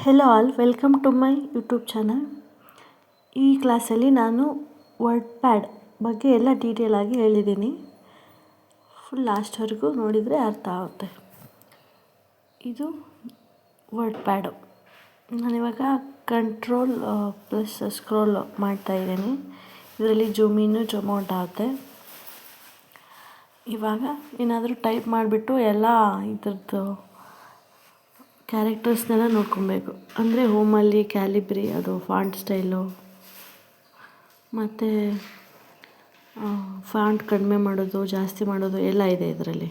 Hello all, welcome to my YouTube channel. ಈ ಕ್ಲಾಸಲ್ಲಿ ನಾನು ವರ್ಡ್ ಪ್ಯಾಡ್ ಬಗ್ಗೆ ಎಲ್ಲ ಡೀಟೇಲ್ ಆಗಿ ಹೇಳಿದ್ದೀನಿ. ಫುಲ್ ಲಾಸ್ಟ್ವರೆಗೂ ನೋಡಿದರೆ ಅರ್ಥ ಆಗುತ್ತೆ. ಇದು ವರ್ಡ್ ಪ್ಯಾಡು. ನಾನಿವಾಗ ಕಂಟ್ರೋಲ್ ಪ್ಲಸ್ ಸ್ಕ್ರೋಲ್ ಮಾಡ್ತಾಯಿದ್ದೀನಿ. ಇದರಲ್ಲಿ ಜೂಮ್ ಇನ್ನು ಜೂಮ್ ಔಟ್ ಆಗುತ್ತೆ. ಇವಾಗ ಏನಾದರೂ ಟೈಪ್ ಮಾಡಿಬಿಟ್ಟು ಎಲ್ಲ ಇದ್ರದ್ದು ಕ್ಯಾರೆಕ್ಟರ್ಸ್ನೆಲ್ಲ ನೋಡ್ಕೊಬೇಕು. ಅಂದರೆ ಹೋಮಲ್ಲಿ ಕ್ಯಾಲಿಬ್ರಿ, ಅದು ಫಾಂಟ್ ಸ್ಟೈಲು, ಮತ್ತು ಫಾಂಟ್ ಕಡಿಮೆ ಮಾಡೋದು ಜಾಸ್ತಿ ಮಾಡೋದು ಎಲ್ಲ ಇದೆ ಇದರಲ್ಲಿ.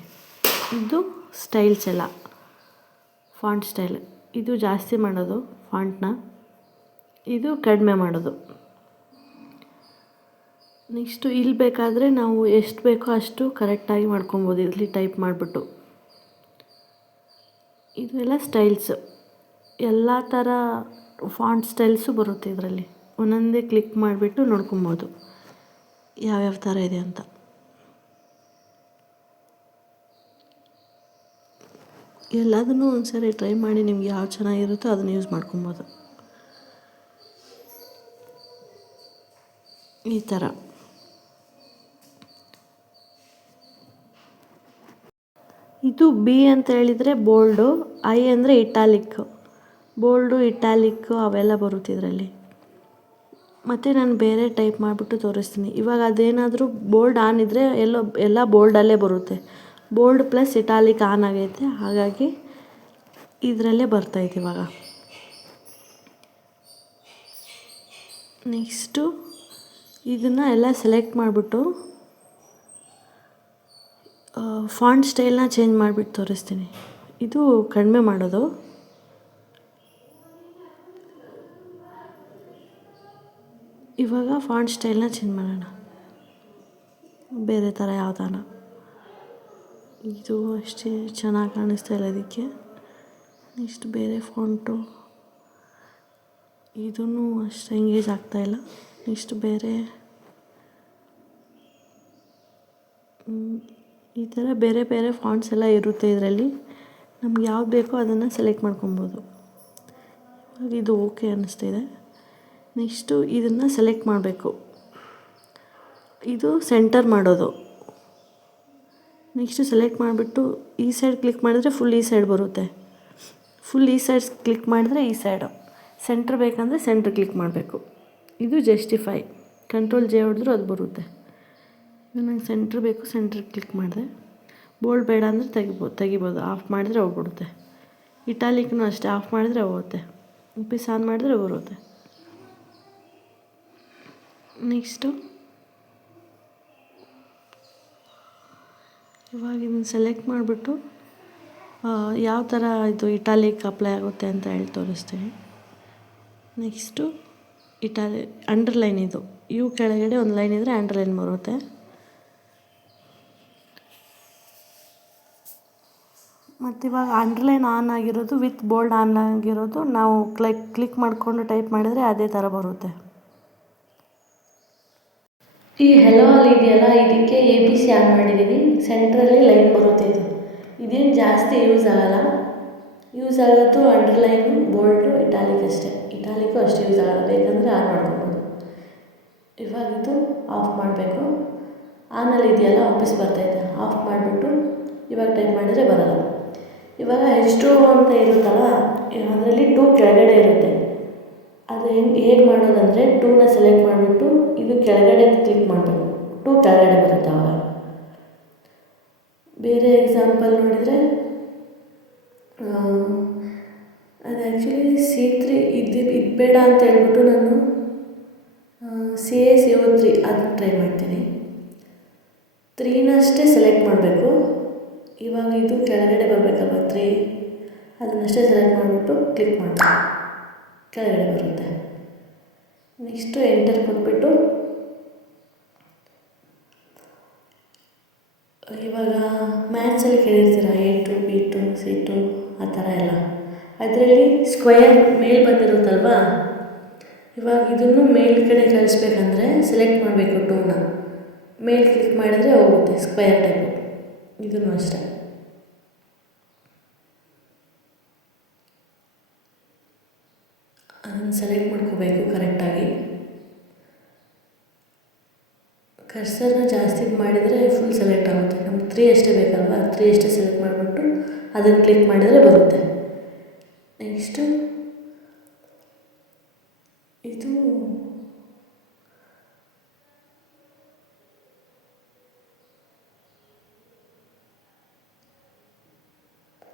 ಇದು ಸ್ಟೈಲ್ಸ್ ಎಲ್ಲ, ಫಾಂಟ್ ಸ್ಟೈಲ್. ಇದು ಜಾಸ್ತಿ ಮಾಡೋದು ಫಾಂಟ್ನ, ಇದು ಕಡಿಮೆ ಮಾಡೋದು. ನೆಕ್ಸ್ಟು ಇಲ್ಲಿ ಬೇಕಾದರೆ ನಾವು ಎಷ್ಟು ಬೇಕೋ ಅಷ್ಟು ಕರೆಕ್ಟಾಗಿ ಮಾಡ್ಕೊಬೋದು ಇಲ್ಲಿ ಟೈಪ್ ಮಾಡಿಬಿಟ್ಟು. ಇದು ಎಲ್ಲ ಸ್ಟೈಲ್ಸು, ಎಲ್ಲ ಥರ ಫಾಂಟ್ ಸ್ಟೈಲ್ಸು ಬರುತ್ತೆ ಇದರಲ್ಲಿ. ಒಂದೊಂದೇ ಕ್ಲಿಕ್ ಮಾಡಿಬಿಟ್ಟು ನೋಡ್ಕೊಬೋದು ಯಾವ್ಯಾವ ಥರ ಇದೆ ಅಂತ. ಎಲ್ಲದನ್ನೂ ಒಂದ್ಸರಿ ಟ್ರೈ ಮಾಡಿ, ನಿಮ್ಗೆ ಯಾವ್ದು ಚೆನ್ನಾಗಿರುತ್ತೋ ಅದನ್ನು ಯೂಸ್ ಮಾಡ್ಕೊಬೋದು. ಈ ಥರ ಇದು ಬಿ ಅಂತ ಹೇಳಿದರೆ ಬೋಲ್ಡು, ಐ ಅಂದರೆ ಇಟಾಲಿಕ್ಕು. ಬೋಲ್ಡು, ಇಟಾಲಿಕ್ಕು ಅವೆಲ್ಲ ಬರುತ್ತೆ ಇದರಲ್ಲಿ. ಮತ್ತು ನಾನು ಬೇರೆ ಟೈಪ್ ಮಾಡಿಬಿಟ್ಟು ತೋರಿಸ್ತೀನಿ. ಇವಾಗ ಅದೇನಾದರೂ ಬೋಲ್ಡ್ ಆನ್ ಇದ್ದರೆ ಎಲ್ಲ ಬೋಲ್ಡಲ್ಲೇ ಬರುತ್ತೆ. ಬೋಲ್ಡ್ ಪ್ಲಸ್ ಇಟಾಲಿಕ್ ಆನ್ ಆಗೈತೆ, ಹಾಗಾಗಿ ಇದರಲ್ಲೇ ಬರ್ತೈತೆ ಇವಾಗ. ನೆಕ್ಸ್ಟು ಇದನ್ನು ಎಲ್ಲ ಸೆಲೆಕ್ಟ್ ಮಾಡಿಬಿಟ್ಟು ಫಾಂಟ್ ಸ್ಟೈಲ್ನ ಚೇಂಜ್ ಮಾಡಿಬಿಟ್ಟು ತೋರಿಸ್ತೀನಿ. ಇದು ಕಡಿಮೆ ಮಾಡೋದು. ಇವಾಗ ಫಾಂಟ್ ಸ್ಟೈಲ್ನ ಚೇಂಜ್ ಮಾಡೋಣ, ಬೇರೆ ಥರ ಯಾವುದಾನ. ಇದು ಅಷ್ಟೇ ಚೆನ್ನಾಗಿ ಕಾಣಿಸ್ತಾ ಇಲ್ಲ ಅದಕ್ಕೆ. ನೆಕ್ಸ್ಟ್ ಬೇರೆ ಫಾಂಟು, ಇದೂ ಅಷ್ಟು ಎಂಗೇಜ್ ಆಗ್ತಾಯಿಲ್ಲ. ನೆಕ್ಸ್ಟ್ ಬೇರೆ ಈ ಥರ ಬೇರೆ ಬೇರೆ ಫಾಂಟ್ಸ್ ಎಲ್ಲ ಇರುತ್ತೆ ಇದರಲ್ಲಿ. ನಮ್ಗೆ ಯಾವ್ದು ಬೇಕೋ ಅದನ್ನು ಸೆಲೆಕ್ಟ್ ಮಾಡ್ಕೊಬೋದು. ಇವಾಗ ಇದು ಓಕೆ ಅನ್ನಿಸ್ತಿದೆ. ನೆಕ್ಸ್ಟು ಇದನ್ನು ಸೆಲೆಕ್ಟ್ ಮಾಡಬೇಕು. ಇದು ಸೆಂಟರ್ ಮಾಡೋದು. ನೆಕ್ಸ್ಟು ಸೆಲೆಕ್ಟ್ ಮಾಡಿಬಿಟ್ಟು ಈ ಸೈಡ್ ಕ್ಲಿಕ್ ಮಾಡಿದ್ರೆ ಫುಲ್ ಈ ಸೈಡ್ ಬರುತ್ತೆ. ಫುಲ್ ಈ ಸೈಡ್ ಕ್ಲಿಕ್ ಮಾಡಿದ್ರೆ ಈ ಸೈಡು. ಸೆಂಟ್ರ್ ಬೇಕಂದರೆ ಸೆಂಟ್ರ್ ಕ್ಲಿಕ್ ಮಾಡಬೇಕು. ಇದು ಜಸ್ಟಿಫೈ, ಕಂಟ್ರೋಲ್ ಜೆ ಹೊಡೆದ್ರೂ ಅದು ಬರುತ್ತೆ. ನಂಗೆ ಸೆಂಟ್ರ್ ಬೇಕು, ಸೆಂಟ್ರ್ ಕ್ಲಿಕ್ ಮಾಡಿದೆ. ಬೋಲ್ಡ್ ಬೇಡ ಅಂದರೆ ತೆಗಿಬೋದು. ಆಫ್ ಮಾಡಿದರೆ ಹೋಗ್ಬಿಡುತ್ತೆ. ಇಟಾಲಿಕ್ನೂ ಅಷ್ಟೇ, ಆಫ್ ಮಾಡಿದರೆ ಹೋಗುತ್ತೆ. ವಾಪಸ್ ಆನ್ ಮಾಡಿದ್ರೆ ಬರುತ್ತೆ. ನೆಕ್ಸ್ಟು ಇವಾಗ ಇದನ್ನು ಸೆಲೆಕ್ಟ್ ಮಾಡಿಬಿಟ್ಟು ಯಾವ ಥರ ಇದು ಇಟಾಲಿಕ್ ಅಪ್ಲೈ ಆಗುತ್ತೆ ಅಂತ ಹೇಳಿ ತೋರಿಸ್ತೀನಿ. ನೆಕ್ಸ್ಟು ಅಂಡರ್ಲೈನ್, ಇದು ಇವು ಕೆಳಗಡೆ ಒಂದು ಲೈನ್ ಇದ್ದರೆ ಅಂಡರ್ಲೈನ್ ಬರುತ್ತೆ. ಮತ್ತು ಇವಾಗ ಅಂಡರ್ಲೈನ್ ಆನ್ ಆಗಿರೋದು ವಿತ್ ಬೋಲ್ಡ್ ಆನ್ ಆಗಿರೋದು ನಾವು ಕ್ಲಿಕ್ ಮಾಡಿಕೊಂಡು ಟೈಪ್ ಮಾಡಿದರೆ ಅದೇ ಥರ ಬರುತ್ತೆ. ಈ ಹೆಲೋ ಅಲ್ಲಿ ಇದೆಯಲ್ಲ, ಇದಕ್ಕೆ ABC ಆನ್ ಮಾಡಿದ್ದೀನಿ. ಸೆಂಟ್ರಲ್ಲಿ ಲೈನ್ ಬರುತ್ತೆ. ಇದೇನು ಜಾಸ್ತಿ ಯೂಸ್ ಆಗಲ್ಲ. ಯೂಸ್ ಆಗೋದು ಅಂಡರ್ಲೈನು, ಬೋಲ್ಡು, ಇಟಾಲಿಕ್ ಅಷ್ಟೇ. ಇಟಾಲಿಕ್ಕು ಅಷ್ಟೇ ಯೂಸ್ ಆಗಲ್ಲ, ಬೇಕಂದರೆ ಆನ್ ಮಾಡ್ಕೊಬೋದು. ಇವಾಗ ಇದು ಆಫ್ ಮಾಡಬೇಕು. ಆನಲ್ಲಿ ಇದೆಯಲ್ಲ ವಾಪಸ್ ಬರ್ತೈತೆ. ಆಫ್ ಮಾಡಿಬಿಟ್ಟು ಇವಾಗ ಟೈಪ್ ಮಾಡಿದರೆ ಬರೋಲ್ಲ. ಇವಾಗ H2 ಅಂತ ಇರುತ್ತಲ್ಲ, ಅದರಲ್ಲಿ 2 ಕೆಳಗಡೆ ಇರುತ್ತೆ. ಅದು ಹೇಗೆ ಮಾಡೋದಂದರೆ 2ನ ಸೆಲೆಕ್ಟ್ ಮಾಡಿಬಿಟ್ಟು ಇದು ಕೆಳಗಡೆ ಕ್ಲಿಕ್ ಮಾಡಬೇಕು. 2 ಕೆಳಗಡೆ ಬರುತ್ತೆ ಆವಾಗ. ಬೇರೆ ಎಕ್ಸಾಂಪಲ್ ನೋಡಿದರೆ ಅದು ಆ್ಯಕ್ಚುಲಿ C3 ಇದು ಬೇಡ ಅಂತ ಹೇಳ್ಬಿಟ್ಟು ನಾನು CA03 ಅದನ್ನು ಟ್ರೈ ಮಾಡ್ತೀನಿ. 3ನಷ್ಟೇ ಸೆಲೆಕ್ಟ್ ಮಾಡಬೇಕು. ಇವಾಗ ಇದು ಕೆಳಗಡೆ ಬರಬೇಕಲ್ವ 3, ಅದನ್ನಷ್ಟೇ ಸೆಲೆಕ್ಟ್ ಮಾಡಿಬಿಟ್ಟು ಕ್ಲಿಕ್ ಮಾಡಿ ಕೆಳಗಡೆ ಬರುತ್ತೆ. ನೆಕ್ಸ್ಟು ಎಂಟರ್ ಕೊಟ್ಬಿಟ್ಟು ಇವಾಗ ಮ್ಯಾಥ್ಸಲ್ಲಿ ಕೇಳಿರ್ತೀರ A2, B2, C2 ಆ ಥರ ಎಲ್ಲ. ಅದರಲ್ಲಿ ಸ್ಕ್ವಯರ್ ಮೇಲೆ ಬಂದಿರುತ್ತಲ್ವ, ಇವಾಗ ಇದನ್ನು ಮೇಲ್ಗಡೆ ಕಳಿಸ್ಬೇಕಂದ್ರೆ ಸೆಲೆಕ್ಟ್ ಮಾಡಬೇಕು 2ನ. ಮೇಲೆ ಕ್ಲಿಕ್ ಮಾಡಿದರೆ ಹೋಗುತ್ತೆ ಸ್ಕ್ವಯರ್ ಟೈಪು. ಇದನ್ನು ಅಷ್ಟೇ. ಅದನ್ನು ಸೆಲೆಕ್ಟ್ ಮಾಡ್ಕೋಬೇಕು ಕರೆಕ್ಟಾಗಿ. ಕರ್ಸರ್ನ ಜಾಸ್ತಿ ಮಾಡಿದರೆ ಫುಲ್ ಸೆಲೆಕ್ಟ್ ಆಗುತ್ತೆ. ನಮ್ಗೆ 3 ಅಷ್ಟೇ ಬೇಕಲ್ವ, 3 ಅಷ್ಟೇ ಸೆಲೆಕ್ಟ್ ಮಾಡಿಬಿಟ್ಟು ಅದನ್ನು ಕ್ಲಿಕ್ ಮಾಡಿದರೆ ಬರುತ್ತೆ. ನೆಕ್ಸ್ಟು ಇದು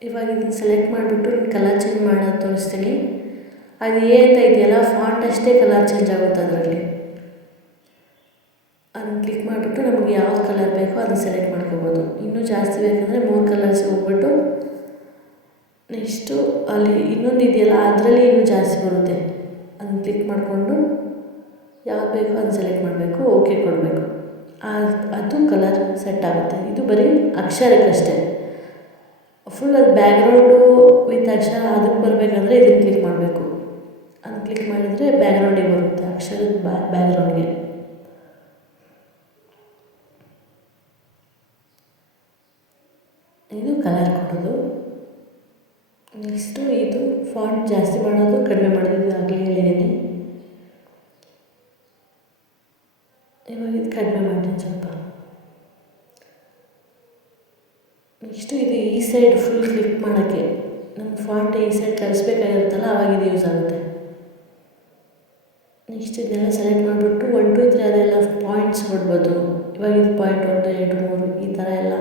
ಇವಾಗ ಇದನ್ನು ಸೆಲೆಕ್ಟ್ ಮಾಡಿಬಿಟ್ಟು ನಾನು ಕಲರ್ ಚೇಂಜ್ ಮಾಡೋದು ತೋರಿಸ್ತೀನಿ. ಅದು ಅಂತ ಇದೆಯಲ್ಲ ಫಾಂಟ್ ಅಷ್ಟೇ ಕಲರ್ ಚೇಂಜ್ ಆಗುತ್ತೆ ಅದರಲ್ಲಿ. ಅದನ್ನು ಕ್ಲಿಕ್ ಮಾಡಿಬಿಟ್ಟು ನಮಗೆ ಯಾವ ಕಲರ್ ಬೇಕೋ ಅದನ್ನು ಸೆಲೆಕ್ಟ್ ಮಾಡ್ಕೋಬೋದು. ಇನ್ನೂ ಜಾಸ್ತಿ ಬೇಕಂದರೆ 3 ಕಲರ್ಸ್ ಹೋಗ್ಬಿಟ್ಟು ನೆಕ್ಸ್ಟು ಅಲ್ಲಿ ಇನ್ನೊಂದು ಇದೆಯಲ್ಲ ಅದರಲ್ಲಿ ಇನ್ನೂ ಜಾಸ್ತಿ ಬರುತ್ತೆ. ಅದನ್ನು ಕ್ಲಿಕ್ ಮಾಡಿಕೊಂಡು ಯಾವ್ದು ಬೇಕೋ ಅದನ್ನು ಸೆಲೆಕ್ಟ್ ಮಾಡಬೇಕು, ಓಕೆ ಕೊಡಬೇಕು. ಅದು ಕಲರ್ ಸೆಟ್ ಆಗುತ್ತೆ. ಇದು ಬರೀ ಅಕ್ಷರಕ್ಕಷ್ಟೇ. ಫುಲ್ ಅದು ಬ್ಯಾಕ್ಗ್ರೌಂಡು ವಿತ್ ಅಕ್ಷರ ಅದಕ್ಕೆ ಬರಬೇಕಂದ್ರೆ ಇದನ್ನು ಕ್ಲಿಕ್ ಮಾಡಬೇಕು. ಅದನ್ನು ಕ್ಲಿಕ್ ಮಾಡಿದರೆ ಬ್ಯಾಕ್ಗ್ರೌಂಡಿಗೆ ಬರುತ್ತೆ, ಅಕ್ಷರದ ಬ್ಯಾಕ್ಗ್ರೌಂಡ್ಗೆ. ಇದು ಕಲರ್ ಕೊಡೋದು. ನೆಕ್ಸ್ಟು ಇದು ಫಾಂಟ್ ಜಾಸ್ತಿ ಮಾಡೋದು ಕಡಿಮೆ ಮಾಡೋದು ಆಗಲೇ ಹೇಳಿದ್ದೀನಿ. ಇವಾಗ ಇದು ಕಡಿಮೆ ಮಾಡ್ತೀನಿ ಸ್ವಲ್ಪ. ನೆಕ್ಸ್ಟು ಇದು ಈ ಸೈಡ್ ಫುಲ್ ಕ್ಲಿಕ್ ಮಾಡೋಕ್ಕೆ ನಮ್ಮ ಫಾಂಟ್ ಈ ಸೈಡ್ ಕಳಿಸ್ಬೇಕಾಗಿರುತ್ತಲ್ಲ ಆವಾಗ ಇದು ಯೂಸ್ ಆಗುತ್ತೆ. ನೆಕ್ಸ್ಟ್ ಇದನ್ನೆಲ್ಲ ಸೆಲೆಕ್ಟ್ ಮಾಡಿಬಿಟ್ಟು 1 2 3 ಅದೆಲ್ಲ ಪಾಯಿಂಟ್ಸ್ ಕೊಡ್ಬೋದು. ಇವಾಗ ಇದು ಪಾಯಿಂಟ್ 1 2 3 ಈ ಥರ ಎಲ್ಲ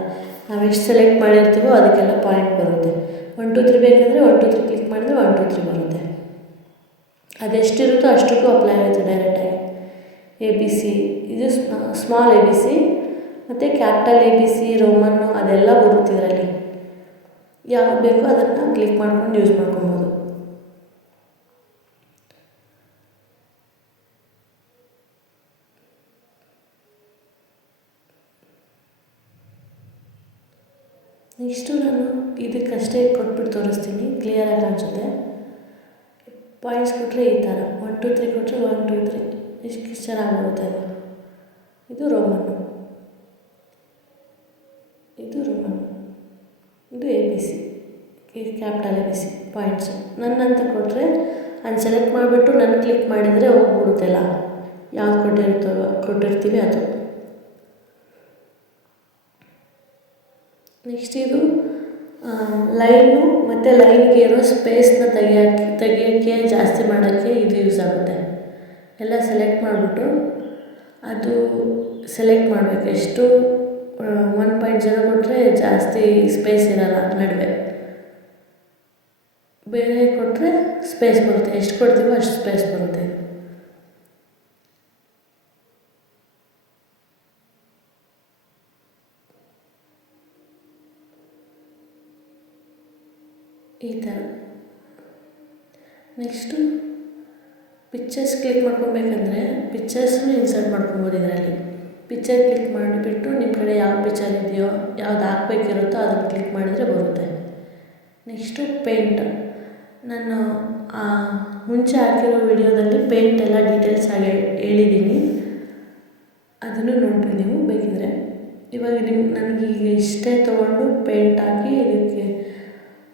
ನಾವು ಎಷ್ಟು ಸೆಲೆಕ್ಟ್ ಮಾಡಿರ್ತೀವೋ ಅದಕ್ಕೆಲ್ಲ ಪಾಯಿಂಟ್ ಬರುತ್ತೆ. 1 2 3 ಬೇಕಂದರೆ 1 2 3 ಕ್ಲಿಕ್ ಮಾಡಿದರೆ 1 2 3 ಬರುತ್ತೆ. ಅದೆಷ್ಟಿರುತ್ತೋ ಅಷ್ಟಕ್ಕೂ ಅಪ್ಲೈ ಆಗುತ್ತೆ ಡೈರೆಕ್ಟಾಗಿ. ABC ಇದು ಸ್ಮಾಲ್ ABC ಮತ್ತು ಕ್ಯಾಪಿಟಲ್ ABC ರೋಮನ್ನು ಅದೆಲ್ಲ ಬರುತ್ತೆ ಇದರಲ್ಲಿ. ಯಾವ್ದು ಬೇಕೋ ಅದನ್ನು ಕ್ಲಿಕ್ ಮಾಡ್ಕೊಂಡು ಯೂಸ್ ಮಾಡ್ಕೊಬೋದು. ನೆಕ್ಸ್ಟು ನಾನು ಇದಕ್ಕಷ್ಟೇ ಕೊಟ್ಬಿಟ್ಟು ತೋರಿಸ್ತೀನಿ, ಕ್ಲಿಯರಾಗಿ ಕಾಣಿಸುತ್ತೆ. ಪಾಯಿಂಟ್ಸ್ ಕೊಟ್ಟರೆ ಈ ಥರ 1 2 3 ಕೊಟ್ಟರೆ 1 2 3 ಇಷ್ಟು ಚೆನ್ನಾಗಿ ಬರುತ್ತೆ. ಅದು ಇದು ರೋಮನ್ನು, ಇದು ರೋಮನ್ನು, ಇದು ABC ಕ್ಯಾಪಿಟಲ್ ABC ಪಾಯಿಂಟ್ಸು. ನನ್ನಂತ ಕೊಟ್ಟರೆ ಅದನ್ನು ಸೆಲೆಕ್ಟ್ ಮಾಡಿಬಿಟ್ಟು ನಾನು ಕ್ಲಿಕ್ ಮಾಡಿದರೆ ಹೋಗ್ಬಿಡುತ್ತೆಲ್ಲ ಯಾವ್ದು ಕೊಟ್ಟಿರ್ತೀವಿ ಅದು. ನೆಕ್ಸ್ಟ್ ಇದು ಲೈನು ಮತ್ತು ಲೈನ್ಗೆ ಇರೋ ಸ್ಪೇಸ್ನ ತೆಗಿಯೋಕ್ಕೆ ಜಾಸ್ತಿ ಮಾಡೋಕ್ಕೆ ಇದು ಯೂಸ್ ಆಗುತ್ತೆ. ಎಲ್ಲ ಸೆಲೆಕ್ಟ್ ಮಾಡಿಬಿಟ್ಟು ಅದು ಸೆಲೆಕ್ಟ್ ಮಾಡಬೇಕು. ಎಷ್ಟು 1.0 ಕೊಟ್ಟರೆ ಜಾಸ್ತಿ ಸ್ಪೇಸ್ ಇರೋಲ್ಲ ನಡುವೆ, ಬೇರೆ ಕೊಟ್ಟರೆ ಸ್ಪೇಸ್ ಬರುತ್ತೆ. ಎಷ್ಟು ಕೊಡ್ತೀವೋ ಅಷ್ಟು ಸ್ಪೇಸ್ ಬರುತ್ತೆ. ಈ ಥರ. ನೆಕ್ಸ್ಟು ಪಿಕ್ಚರ್ಸ್ ಕ್ಲಿಕ್ ಮಾಡ್ಕೊಬೇಕಂದ್ರೆ ಪಿಕ್ಚರ್ಸ್ನು ಇನ್ಸರ್ಟ್ ಮಾಡ್ಕೊಬೋದು ಇದರಲ್ಲಿ. ಪಿಕ್ಚರ್ ಕ್ಲಿಕ್ ಮಾಡಿಬಿಟ್ಟು ನಿಮ್ಮ ಕಡೆ ಯಾವ ಪಿಕ್ಚರ್ ಇದೆಯೋ ಯಾವ್ದು ಹಾಕ್ಬೇಕಿರುತ್ತೋ ಅದನ್ನು ಕ್ಲಿಕ್ ಮಾಡಿದರೆ ಬರುತ್ತೆ. Next paint. ನಾನು ಮುಂಚೆ ಹಾಕಿರೋ ವಿಡಿಯೋದಲ್ಲಿ ಪೇಂಟ್ ಎಲ್ಲ ಡೀಟೇಲ್ಸ್ ಆಗಿ ಹೇಳಿದ್ದೀನಿ, ಅದನ್ನು ನೋಡ್ಬೋದು ನೀವು ಬೇಕಿದ್ರೆ. ಇವಾಗ ನನಗೀಗ ಇಷ್ಟೇ ತೊಗೊಂಡು ಪೇಂಟ್ ಹಾಕಿ ಇದಕ್ಕೆ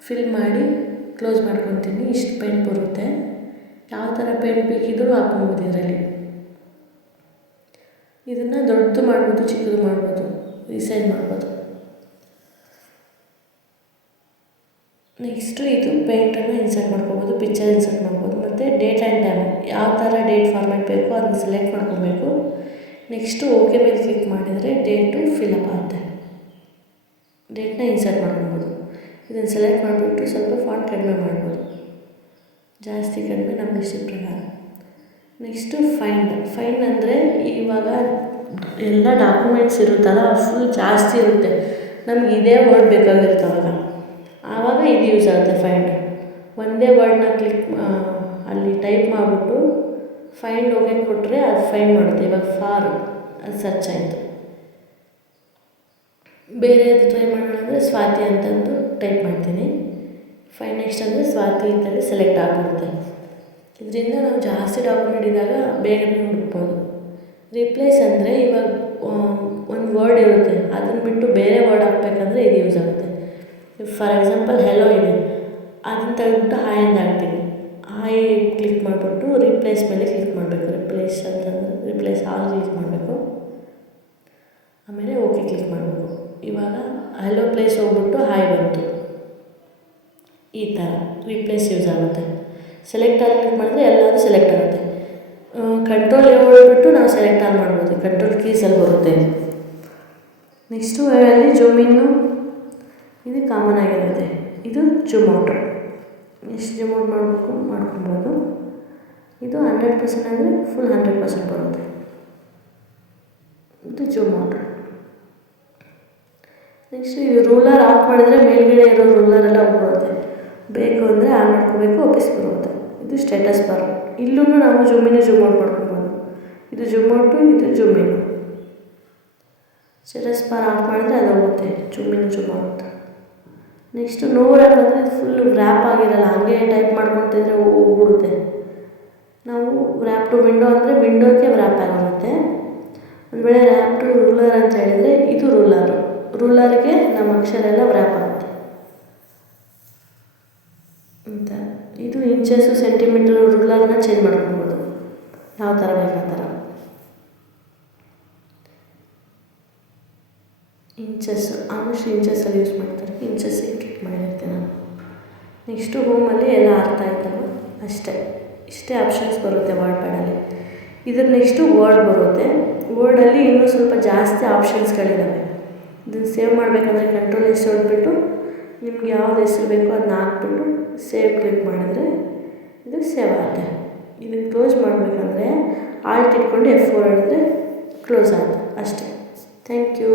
ಫಿಲ್ ಮಾಡಿ ಕ್ಲೋಸ್ ಮಾಡ್ಕೊತೀನಿ. ಇಷ್ಟು ಪೇಂಟ್ ಬರುತ್ತೆ. ಯಾವ ಥರ ಪೇಂಟ್ ಬೇಕಿದ್ರೂ ಹಾಕ್ಕೊಬೋದು ಇದರಲ್ಲಿ. ಇದನ್ನು ದೊಡ್ಡದು ಮಾಡ್ಬೋದು, ಚಿಕ್ಕದು ಮಾಡ್ಬೋದು, ರಿಸೈಜ್ ಮಾಡ್ಬೋದು. ನೆಕ್ಸ್ಟು ಇದು ಪೇಂಟನ್ನು ಇನ್ಸರ್ಟ್ ಮಾಡ್ಕೊಬೋದು, ಪಿಕ್ಚರ್ ಇನ್ಸರ್ಟ್ ಮಾಡ್ಬೋದು. ಮತ್ತು ಡೇಟ್ ಆ್ಯಂಡ್ ಟೈಮ್ ಯಾವ ಥರ ಡೇಟ್ ಫಾರ್ಮ್ಯಾಟ್ ಬೇಕೋ ಅದನ್ನು ಸೆಲೆಕ್ಟ್ ಮಾಡ್ಕೊಬೇಕು. ನೆಕ್ಸ್ಟು ಓಕೆ ಮೇಲೆ ಕ್ಲಿಕ್ ಮಾಡಿದರೆ ಡೇಟು ಫಿಲಪ್ ಆಗುತ್ತೆ. ಡೇಟ್ನ ಇನ್ಸರ್ಟ್ ಮಾಡ್ಕೊಬೋದು. ಇದನ್ನು ಸೆಲೆಕ್ಟ್ ಮಾಡಿಬಿಟ್ಟು ಸ್ವಲ್ಪ ಫಾಂಟ್ ಕಡಿಮೆ ಮಾಡ್ಬೋದು, ಜಾಸ್ತಿ ಕಡಿಮೆ ನಮ್ಮ ಇಷ್ಟದ ಪ್ರಕಾರ. ನೆಕ್ಸ್ಟು ಫೈಂಡ್ ಅಂದರೆ ಇವಾಗ ಎಲ್ಲ ಡಾಕ್ಯುಮೆಂಟ್ಸ್ ಇರುತ್ತಲ್ಲ ಫುಲ್ ಜಾಸ್ತಿ ಇರುತ್ತೆ, ನಮ್ಗೆ ಇದೇ ವರ್ಡ್ ಬೇಕಾಗಿರುತ್ತೆ ಆವಾಗ ಇದು ಯೂಸ್ ಆಗುತ್ತೆ ಫೈಂಡ್. ಒಂದೇ ವರ್ಡ್ನ ಕ್ಲಿಕ್ ಅಲ್ಲಿ ಟೈಪ್ ಮಾಡಿಬಿಟ್ಟು ಫೈಂಡ್ ಓಕೆ ಕೊಟ್ಟರೆ ಅದು ಫೈಂಡ್ ಮಾಡುತ್ತೆ. ಇವಾಗ ಅದು ಸರ್ಚ್ ಆಯಿತು. ಬೇರೆ ಟ್ರೈ ಮಾಡೋಣ ಅಂದರೆ ಸ್ವಾತಿ ಅಂತಂದು ಟೈಪ್ ಮಾಡ್ತೀನಿ. ನೆಕ್ಸ್ಟ್ ಅಂದರೆ ಸ್ವಾತಿ ಅಂತೇಳಿ ಸೆಲೆಕ್ಟ್ ಆಗಿಬಿಡುತ್ತೆ. ಇದರಿಂದ ನಾವು ಜಾಸ್ತಿ ಡಾಕ್ಯುಮೆಂಟ್ ಇದ್ದಾಗ ಬೇಗನೆ ಹುಡುಕ್ಬೋದು. ರಿಪ್ಲೇಸ್ ಅಂದರೆ ಇವಾಗ ಒಂದು ವರ್ಡ್ ಇರುತ್ತೆ, ಅದನ್ನು ಬಿಟ್ಟು ಬೇರೆ ವರ್ಡ್ ಹಾಕ್ಬೇಕಂದ್ರೆ ಇದು ಯೂಸ್ ಆಗುತ್ತೆ. ಫಾರ್ ಎಕ್ಸಾಂಪಲ್ ಹೆಲೋ ಇದೆ, ಅದನ್ನು ತೆಗೆದ್ಬಿಟ್ಟು ಹಾಯ್ ಅಂತ ಹಾಕ್ತೀನಿ. ಹಾಯ್ ಕ್ಲಿಕ್ ಮಾಡಿಬಿಟ್ಟು ರಿಪ್ಲೇಸ್ ಮೇಲೆ ಕ್ಲಿಕ್ ಮಾಡಬೇಕು. ರಿಪ್ಲೇಸ್ ಅಂತಂದರೆ ರಿಪ್ಲೇಸ್ ಆಲ್ ಕ್ಲಿಕ್ ಮಾಡಬೇಕು. ಆಮೇಲೆ ಓಕೆ ಕ್ಲಿಕ್ ಮಾಡಬೇಕು. ಇವಾಗ ಹಲೋ ಪ್ಲೇಸ್ ಹೋಗ್ಬಿಟ್ಟು ಹಾಯ್ ಬಂತು. ಈ ಥರ ರಿಪ್ಲೇಸ್ ಯೂಸ್ ಆಗುತ್ತೆ. ಸೆಲೆಕ್ಟ್ ಆಲ್ ಕ್ಲಿಕ್ ಮಾಡಿದ್ರೆ ಎಲ್ಲರೂ ಸೆಲೆಕ್ಟ್ ಆಗುತ್ತೆ. ಕಂಟ್ರೋಲ್ ಹೇಳ್ಬಿಟ್ಟು ನಾವು ಸೆಲೆಕ್ಟ್ ಆಲ್ ಮಾಡ್ಬೋದು. ಕಂಟ್ರೋಲ್ ಕೀಸಲ್ಲಿ ಬರುತ್ತೆ. ನೆಕ್ಸ್ಟು ಅಲ್ಲಿ ಜೂಮ್ ಇನ್ನು ಇದು ಕಾಮನ್ ಆಗಿರುತ್ತೆ. ಇದು ಜೂಮ್ ಔಟು. ಎಷ್ಟು ಜೂಮ್ ಔಟ್ ಮಾಡಬೇಕು ಮಾಡ್ಕೊಬೋದು. ಇದು 100% ಅಂದರೆ ಫುಲ್ 100% ಬರುತ್ತೆ. ಇದು ಜೂಮ್ ಔಟ್. ನೆಕ್ಸ್ಟು ಇದು ರೂಲರ್ ಆಫ್ ಮಾಡಿದರೆ ಮೇಲ್ಗಡೆ ಇರೋ ರೂಲರೆಲ್ಲ ಹೋಗ್ಬಿಡುತ್ತೆ. ಬೇಕು ಅಂದರೆ ಆನ್ ಮಾಡ್ಕೋಬೇಕು, ವಾಪಸ್ ಬರುತ್ತೆ. ಇದು ಸ್ಟೇಟಸ್ ಬಾರ್. ಇಲ್ಲೂ ನಾವು ಜೂಮ್ ಇನ್ನು ಜೂಮ್ ಔಟ್ ಮಾಡ್ಕೊಬೋದು. ಇದು ಜೂಮ್ ಔಟು, ಇದು zoom in. Status bar off ಮಾಡಿದ್ರೆ ಅದು ಹೋಗುತ್ತೆ, zoom in zoom out. Next no wrap ಅಂದರೆ ಇದು ಫುಲ್ ರ್ಯಾಪ್ ಆಗಿರಲ್ಲ, ಹಂಗೆ ಟೈಪ್ ಮಾಡ್ಕೊತಿದ್ರೆ ಹೋಗ್ಬಿಡುತ್ತೆ. ನಾವು ರ್ಯಾಪ್ ಟು ವಿಂಡೋ ಅಂದರೆ ವಿಂಡೋಗೆ ರ್ಯಾಪ್ ಆಗಿರುತ್ತೆ. ಒಂದು ವೇಳೆ ರ್ಯಾಪ್ ಟು ರೂಲರ್ ಅಂತ ಹೇಳಿದರೆ ಇದು ರೂಲರು. ರೂಲರ್ಗೆ ನಮ್ಮ ಅಕ್ಷರ ಎಲ್ಲ ರ್ಯಾಪ್ ಆಗುತ್ತೆ ಅಂತ. ಇದು ಇಂಚಸ್ಸು ಸೆಂಟಿಮೀಟರ್ ರೂಲರ್ನ ಚೇಂಜ್ ಮಾಡ್ಕೊಬೋದು ಯಾವ ಥರ ಬೇಕು ಆ ಥರ. ಇಂಚಸ್ ಆಲ್ಮೋಸ್ಟ್ ಇಂಚಸ್ಸಲ್ಲಿ ಯೂಸ್ ಮಾಡ್ತಾರೆ. ಇಂಚಸ್ಸಿಗೆ ಕ್ಲಿಕ್ ಮಾಡಿರ್ತೀನಿ ನಾನು. ನೆಕ್ಸ್ಟು ಹೋಮಲ್ಲಿ ಎಲ್ಲ ಅರ್ಥ ಆಯ್ತಲ್ಲ, ಅಷ್ಟೇ. ಇಷ್ಟೇ ಆಪ್ಷನ್ಸ್ ಬರುತ್ತೆ ವರ್ಡ್ ಪ್ಯಾಡಲ್ಲಿ. ಇದ್ರ ನೆಕ್ಸ್ಟು ವರ್ಡ್ ಬರುತ್ತೆ. ವರ್ಡಲ್ಲಿ ಇನ್ನೂ ಸ್ವಲ್ಪ ಜಾಸ್ತಿ ಆಪ್ಷನ್ಸ್ಗಳಿದ್ದಾವೆ. ಇದನ್ನು ಸೇವ್ ಮಾಡಬೇಕಂದ್ರೆ ಕಂಟ್ರೋಲ್ ಎಸ್ ಹೊಡೆದ್ಬಿಟ್ಟು ನಿಮ್ಗೆ ಯಾವ್ದು ಹೆಸರು ಬೇಕೋ ಅದನ್ನ ಹಾಕ್ಬಿಟ್ಟು ಸೇವ್ ಕ್ಲಿಕ್ ಮಾಡಿದ್ರೆ ಇದು ಸೇವ್ ಆಗುತ್ತೆ. ಇದನ್ನು ಕ್ಲೋಸ್ ಮಾಡಬೇಕಂದ್ರೆ ಆಲ್ಟ್ ಇಟ್ಕೊಂಡು F4 ಹೊಡೆದ್ರೆ ಕ್ಲೋಸ್ ಆಗುತ್ತೆ ಅಷ್ಟೇ. Thank you.